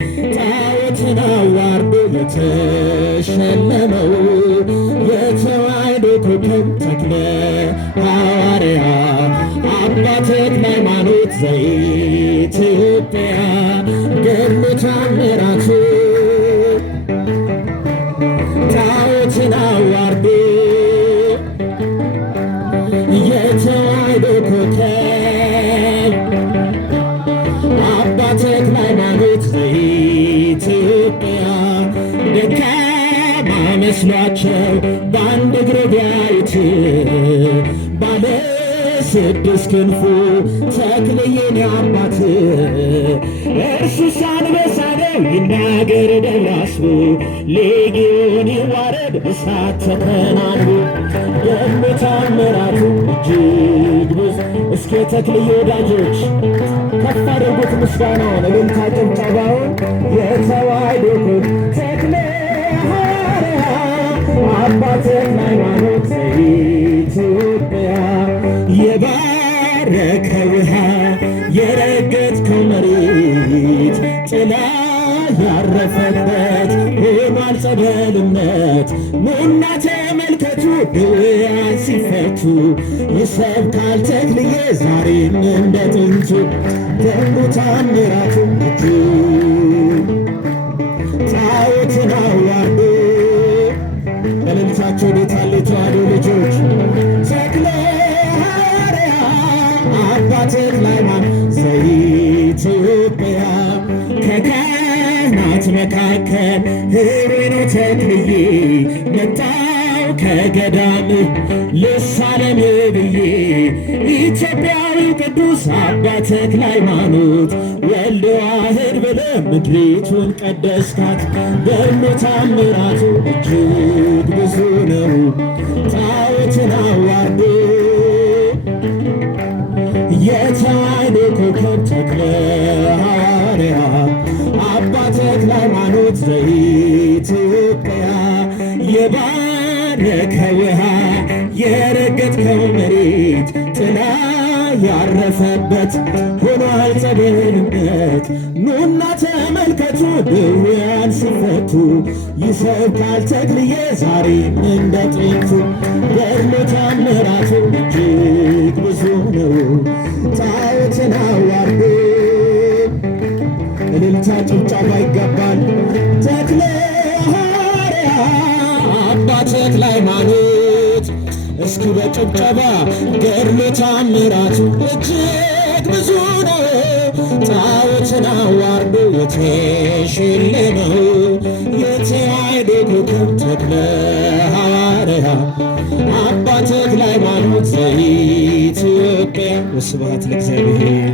ጣዖትን አዋርዶ የተሸለመው የተዋሕዶ ኮከብ ተክለ ሐዋርያ አባ ተክለ ሃይማኖት ዘኢትዮጵያ ገድሉ ተአምራቱ ጣዖትን አዋርዶ የተዋሕዶ ኮከብ አባ ተክለ ሃይማኖት ዘኢትዮጵያ ደካማ መስሏቸው በአንድ እግር ቢያዩት ባለ ስድስት ክንፉ ተክልዬን አባት እርሱስ አንበሳ ነው ይናገር ደብራስቦ ሌጊዮን ይዋረድ እሳት ተከናንቦ ገድሉ ተአምራቱ እጅግ ብዙ። እስኪ ተክልዬ ወዳጆች ከፍ አድርጉት ምስጋናውን እልልታ ጭብጨባውን። የተዋሕዶ ተክለ ሐዋርያ አባ ተክለ ሃይማኖት ዘኢትዮጵያ የባረከ ውሃ የረገጥከው መሬት ጥላ ያረፈበት ሆኗል ጸበልነት። ኑና ተመልከቱ ድውያን ሲፈቱ ይሰብካል ተክልዬ ዛሬም እንደ ጥንቱ ገድሉ ተአምራቱ እጅግ ጣዖትን አዋርዶ በሌሊታቸው ቤታል የተዋሕዶ ልጆች ተክለ ሐዋርያ አባ ተክለ ሃይማኖት ዘኢትዮጵያ ከካህናት መካከል ኅሩይ ነው ተክልዬ መጣው ከገዳም ልሳለም ብዬ ኢትዮጵያዊ ቅዱስ አባ ተክለ ሃይማኖት ወልድ ዋሕድ ብለህ ምድሪቱን ቀደስካት። ገድሉ ተአምራቱ እጅግ ብዙ ነው ጣዖትን አዋርዶ የተዋሕዶ ኮከብ ተክለ ሐዋርያ አባ ተክለ ሃይማኖት ዘኢትዮጵያ የባረከ ውሃ የረገጥከው መሬት ጥላ ያረፈበት ሆኗል ጸበልነት። ኑና ተመልከቱ ድውያን ሲፈቱ ይሰብካል ተክልዬ ዛሬም እንደ ጥንቱ ገድሉ ተአምራቱ እጅግ ብዙ ነው ጣዖትን አዋርዶ እልልታ ጭብጨባ ይገባል። ተክለ ሐዋርያ አባ ተክለ ሃይማኖት እስኪ በጭብጨባ ገድሉ ተአምራቱ እጅግ ብዙ ነው ጣዖትን አዋርዶ የተሸለመው የተዋሕዶ ኮከብ ተክለ ሐዋርያ አባ ተክለ ሃይማኖት ዘኢትዮጵያ። ወስብሐት ለእግዚአብሔር።